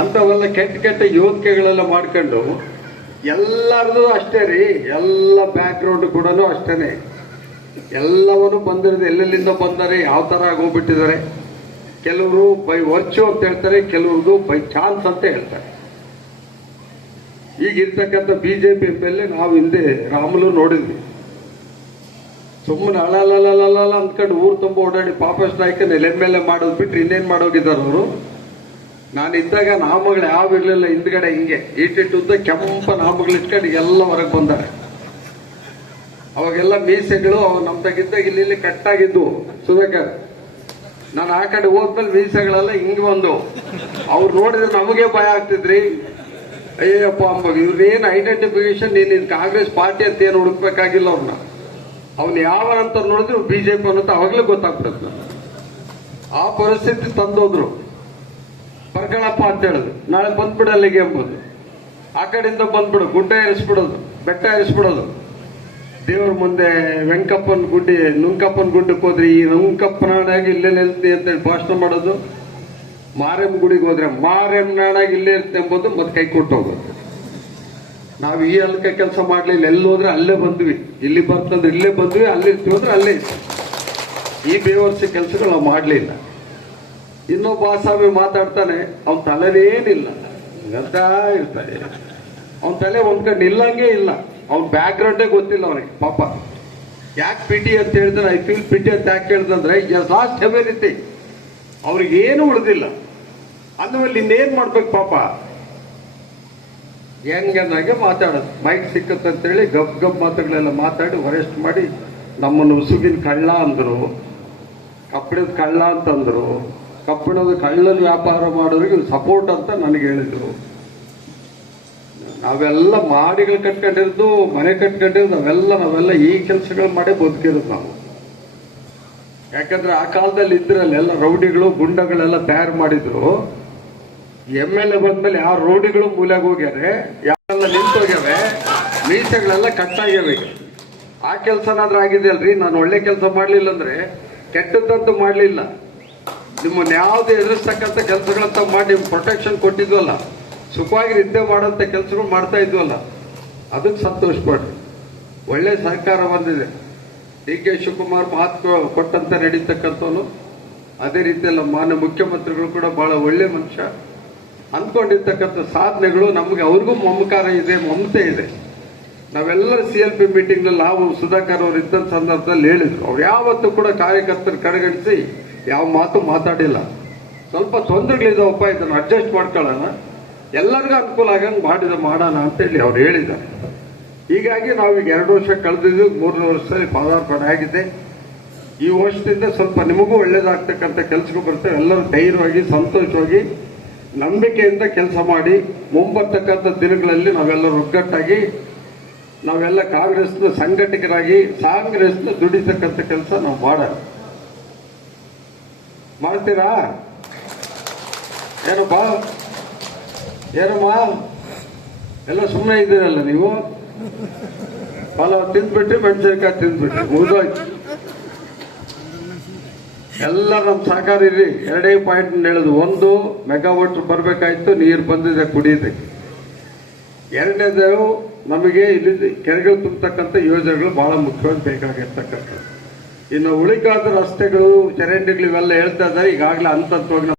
ಅಂಥವೆಲ್ಲ ಕೆಟ್ಟ ಕೆಟ್ಟ ಯೋಚಿಕೆಗಳೆಲ್ಲ ಮಾಡ್ಕೊಂಡು ಎಲ್ಲರದು ಅಷ್ಟೇ ರೀ, ಎಲ್ಲ ಬ್ಯಾಕ್ಗ್ರೌಂಡ್ ಕೂಡ ಅಷ್ಟೇನೆ. ಎಲ್ಲವನ್ನು ಬಂದಿರೋದು ಎಲ್ಲೆಲ್ಲಿಂದ ಬಂದರೆ ಯಾವ ಥರ ಆಗೋಗ್ಬಿಟ್ಟಿದ್ದಾರೆ. ಕೆಲವರು ಬೈ ವರ್ಚು ಅಂತ ಹೇಳ್ತಾರೆ, ಕೆಲವ್ರದ್ದು ಬೈ ಚಾನ್ಸ್ ಅಂತ ಹೇಳ್ತಾರೆ. ಈಗಿರ್ತಕ್ಕಂಥ ಬಿಜೆಪಿ ಎಂ.ಎಲ್.ಎ ನಾವು ಹಿಂದೆ ರಾಮುಲು ನೋಡಿದ್ವಿ. ಸುಮ್ಮನೆ ಅಳಲಲ್ಲ ಅಂದ್ಕೊಂಡು ಊರು ತುಂಬ ಓಡಾಡಿ ಪಾಪಸ್ ನಾಯ್ಕನ ಎಮ್.ಎಲ್.ಎ ಮಾಡೋದು ಬಿಟ್ರೆ ಇನ್ನೇನು ಮಾಡೋಗಿದ್ದಾರೆ ಅವರು. ನಾನು ಇದ್ದಾಗ ನಾಮಗಳು ಯಾವ ಇರಲಿಲ್ಲ, ಹಿಂದ್ಗಡೆ ಹಿಂಗೆ ಇಟ್ಟಿಟ್ಟುದ್ದ ಕೆಂಪ ನಾಮಗಳು ಇಟ್ಕೊಂಡು ಎಲ್ಲ ಹೊರಗೆ ಬಂದಾರೆ. ಅವಾಗೆಲ್ಲ ಮೀಸೆಗಳು ಅವು ನಮ್ಮ ತಗಿದ್ದಾಗ ಇಲ್ಲಿ ಕಟ್ಟಾಗಿದ್ವು ಸುಧಾಕರ್. ನಾನು ಆ ಕಡೆ ಹೋದ್ಮೇಲೆ ಮೀಸೆಗಳೆಲ್ಲ ಹಿಂಗೆ ಬಂದು ಅವ್ರು ನೋಡಿದ್ರೆ ನಮಗೆ ಭಯ ಆಗ್ತಿದ್ರಿ. ಅಯ್ಯಪ್ಪ ಅಂಬಾಗ ಇವ್ರೇನು ಐಡೆಂಟಿಫಿಕೇಶನ್, ನೀನು ಕಾಂಗ್ರೆಸ್ ಪಾರ್ಟಿ ಅಂತ ಏನು ಹುಡುಕ್ಬೇಕಾಗಿಲ್ಲ ಅವ್ರನ್ನ. ಅವ್ನು ಯಾವನಂತ ನೋಡಿದ್ರು ಬಿಜೆಪಿ ಅನ್ನೋದು ಅವಾಗಲೇ ಗೊತ್ತಾಗ್ಬಿಡುತ್ತೆ. ಆ ಪರಿಸ್ಥಿತಿ ತಂದೋದ್ರು. ಬರ್ಗಳಪ್ಪ ಅಂತ ಹೇಳಿದ್ರು, ನಾಳೆ ಬಂದ್ಬಿಡು ಅಲ್ಲಿಗೆ ಎಂಬುದು. ಆ ಕಡೆಯಿಂದ ಬಂದ್ಬಿಡು, ಗುಡ್ಡ ಏರಿಸ್ಬಿಡೋದು, ಬೆಟ್ಟ ಏರಿಸ್ಬಿಡೋದು. ದೇವ್ರ ಮುಂದೆ ವೆಂಕಪ್ಪನ ಗುಡ್ಡಿ ನುಂಕಪ್ಪನ ಗುಡ್ಡಕ್ಕೆ ಹೋದ್ರೆ ಈ ನುಂಕಪ್ಪನಾಗಿ ಇಲ್ಲೇ ನಿಲ್ತೀನಿ ಅಂತೇಳಿ ಭಾಷಣ ಮಾಡೋದು. ಮಾರೆಮ್ಮ ಗುಡಿಗೆ ಹೋದ್ರೆ ಮಾರೆಮ್ಮನಾಗಿ ಇಲ್ಲೇ ಇರುತ್ತೆ ಎಂಬುದು ಮತ್ತೆ ಕೈ ಕೊಟ್ಟು ಹೋಗೋದು. ನಾವು ಈ ಅಲ್ಕ ಕೆಲಸ ಮಾಡ್ಲಿಲ್ಲ, ಎಲ್ಲಿ ಹೋದ್ರೆ ಅಲ್ಲೇ ಬಂದ್ವಿ, ಇಲ್ಲಿ ಬರ್ತಂದ್ರೆ ಇಲ್ಲೇ ಬಂದ್ವಿ, ಅಲ್ಲಿರ್ತೀವಿ ಅಂದ್ರೆ ಅಲ್ಲೇ ಈ ಬೇವರ್ಸಿ ಕೆಲಸಗಳು ನಾವು ಮಾಡಲಿಲ್ಲ. ಇನ್ನೊಬ್ಬ ಆಸಾಮಿ ಮಾತಾಡ್ತಾನೆ, ಅವನ ತಲೆನೇನಿಲ್ಲ ಗದ್ದ ಇರ್ತಾರೆ. ಅವನ ತಲೆ ಒಂದ್ ಕಡೆ ನಿಲ್ಲಂಗೆ ಇಲ್ಲ, ಅವ್ನ ಬ್ಯಾಕ್ ಗ್ರೌಂಡೇ ಗೊತ್ತಿಲ್ಲ ಅವನಿಗೆ ಪಾಪ. ಯಾಕೆ ಪಿಟಿ ಅಂತ ಹೇಳ್ತಾನೆ, ಐ ಫೀಲ್ ಪಿಟಿ ಅಂತ ಯಾಕೆ ಹೇಳ್ದಂದ್ರೆ ಲಾಸ್ಟ್ ಎವ್ರಿಥಿಂಗ್, ಅವ್ರಿಗೆ ಏನು ಉಳಿದಿಲ್ಲ. ಅಂದಮೇಲೆ ಇನ್ನೇನ್ ಮಾಡ್ಬೇಕು ಪಾಪ. ಹೆಂಗನಾಗೆ ಮಾತಾಡೋದು, ಮೈಕ್ ಸಿಕ್ಕತ್ತಂತೇಳಿ ಗಪ್ ಮಾತುಗಳೆಲ್ಲ ಮಾತಾಡಿ ಅರೆಸ್ಟ್ ಮಾಡಿ ನಮ್ಮನ್ನು ಉಸುಗಿನ ಕಳ್ಳ ಅಂದರು, ಕಬ್ಬಿಣದ ಕಳ್ಳ ಅಂತಂದ್ರು. ಕಬ್ಬಿಣದ ಕಳ್ಳನ ವ್ಯಾಪಾರ ಮಾಡೋರಿಗೆ ಸಪೋರ್ಟ್ ಅಂತ ನನಗೆ ಹೇಳಿದ್ರು. ನಾವೆಲ್ಲ ಮಾಡಿಗಳು ಕಟ್ಕೊಂಡಿರೋದು, ಮನೆ ಕಟ್ಕೊಂಡಿರೋದು, ನಾವೆಲ್ಲ ಈ ಕೆಲಸಗಳು ಮಾಡೇ ಬದುಕಿರೋದು ನಾವು. ಯಾಕಂದ್ರೆ ಆ ಕಾಲದಲ್ಲಿ ಇದ್ರಲ್ಲಿ ಎಲ್ಲ ರೌಡಿಗಳು ಗುಂಡಗಳೆಲ್ಲ ತಯಾರು ಮಾಡಿದ್ರು. ಎಮ್.ಎಲ್.ಎ ಬಂದ್ಮೇಲೆ ಯಾವ ರೌಡಿಗಳು ಮೂಲೆಗೆ ಹೋಗ್ಯಾರೆ, ಯಾವೆಲ್ಲ ನಿಂತೋಗ್ಯಾವೆ, ಮೀಸೆಗಳೆಲ್ಲ ಕಟ್ಟಾಗ್ಯಾವೆ. ಆ ಕೆಲಸನಾದ್ರೂ ಆಗಿದೆಯಲ್ರಿ. ನಾನು ಒಳ್ಳೆ ಕೆಲಸ ಮಾಡ್ಲಿಲ್ಲ ಅಂದ್ರೆ ಕೆಟ್ಟದ್ದಂತೂ ಮಾಡ್ಲಿಲ್ಲ. ನಿಮ್ಮನ್ನ ಯಾವ್ದು ಎದುರಿಸ್ತಕ್ಕಂಥ ಕೆಲಸಗಳಂತ ಮಾಡಿ ನಿಮ್ಗೆ ಪ್ರೊಟೆಕ್ಷನ್ ಕೊಟ್ಟಿದ್ವಲ್ಲ, ಸುಖವಾಗಿ ನಿದ್ದೆ ಮಾಡೋಂಥ ಕೆಲಸಗಳು ಮಾಡ್ತಾ ಇದ್ವಲ್ಲ, ಅದಕ್ಕೆ ಸಂತೋಷ ಪಡ್ರಿ. ಒಳ್ಳೆ ಸಹಕಾರ ಬಂದಿದೆ. ಡಿ.ಕೆ. ಶಿವಕುಮಾರ್ ಮಾತು ಕೊಟ್ಟಂತ ನಡೀತಕ್ಕಂಥವನು. ಅದೇ ರೀತಿಯಲ್ಲ ಮಾನ್ಯ ಮುಖ್ಯಮಂತ್ರಿಗಳು ಕೂಡ ಬಹಳ ಒಳ್ಳೆ ಮನುಷ್ಯ. ಅಂದ್ಕೊಂಡಿರ್ತಕ್ಕಂಥ ಸಾಧನೆಗಳು ನಮಗೆ ಅವ್ರಿಗೂ ಮಮಕಾರ ಇದೆ, ಮಮತೆ ಇದೆ. ನಾವೆಲ್ಲರೂ CLP ಮೀಟಿಂಗ್ನಲ್ಲಿ ನಾವು ಸುಧಾಕರ್ ಅವರು ಇದ್ದ ಸಂದರ್ಭದಲ್ಲಿ ಹೇಳಿದ್ರು, ಅವ್ರು ಯಾವತ್ತೂ ಕೂಡ ಕಾರ್ಯಕರ್ತರ ಕಡೆಗಣಿಸಿ ಯಾವ ಮಾತು ಮಾತಾಡಿಲ್ಲ. ಸ್ವಲ್ಪ ತೊಂದರೆಗಳಿದಾವಪ್ಪ, ಇದನ್ನು ಅಡ್ಜಸ್ಟ್ ಮಾಡ್ಕೊಳ್ಳೋಣ, ಎಲ್ಲರಿಗೂ ಅನುಕೂಲ ಆಗಂಗೆ ಮಾಡೋಣ ಅಂತೇಳಿ ಅವ್ರು ಹೇಳಿದ್ದಾರೆ. ಹೀಗಾಗಿ ನಾವೀಗ 2 ವರ್ಷ ಕಳೆದಿದ್ದು, 3ನೇ ವರ್ಷದಲ್ಲಿ ಪಾದಾರ್ಪಣೆ ಆಗಿದೆ. ಈ ವರ್ಷದಿಂದ ಸ್ವಲ್ಪ ನಿಮಗೂ ಒಳ್ಳೇದಾಗ್ತಕ್ಕಂಥ ಕೆಲಸಗಳು ಬರ್ತವೆ. ಎಲ್ಲರೂ ಧೈರ್ಯವಾಗಿ, ಸಂತೋಷವಾಗಿ, ನಂಬಿಕೆಯಿಂದ ಕೆಲಸ ಮಾಡಿ ಮುಂಬರ್ತಕ್ಕಂಥ ದಿನಗಳಲ್ಲಿ ನಾವೆಲ್ಲರೂ ಒಗ್ಗಟ್ಟಾಗಿ ನಾವೆಲ್ಲ ಕಾಂಗ್ರೆಸ್ನ ಸಂಘಟಕರಾಗಿ ಕಾಂಗ್ರೆಸ್ನ ದುಡಿತಕ್ಕಂಥ ಕೆಲಸ ನಾವು ಮಾಡೋಣ. ಮಾಡ್ತೀರಾ? ಏನಮ್ಮ ಎಲ್ಲ ಸುಮ್ಮನೆ ಇದ್ದೀರಲ್ಲ ನೀವು. ಪಲಾವ್ ತಿಂದ್ಬಿಟ್ರಿ, ಮೆಣಸಿನಕಾಯಿ ತಿಂದ್ಬಿಟ್ರಿ, ಮುಗಿದೋಯ್ತು. ಎಲ್ಲ ನಮ್ಮ ಸಹಕಾರ ಇರಿ. 2 ಪಾಯಿಂಟ್ ಹೇಳೋದು, 1 ಮೆಗಾವಾಟ್ ಬರಬೇಕಾಯ್ತು, ನೀರು ಬಂದಿದೆ ಕುಡಿಯೋದಕ್ಕೆ. 2ನೇದು ನಮಗೆ ಇಲ್ಲಿ ಕೆರೆಗಳು ತುಂಬತಕ್ಕಂಥ ಯೋಜನೆಗಳು ಬಹಳ ಮುಖ್ಯವಾಗಿ ಬೇಕಾಗಿರ್ತಕ್ಕಂಥದ್ದು. ಇನ್ನು ಉಳಿಕಾದ ರಸ್ತೆಗಳು, ಚರಂಡಿಗಳು ಇವೆಲ್ಲ ಹೇಳ್ತಾ ಇದ್ದಾರೆ. ಈಗಾಗಲೇ ಹಂತವಾಗಿ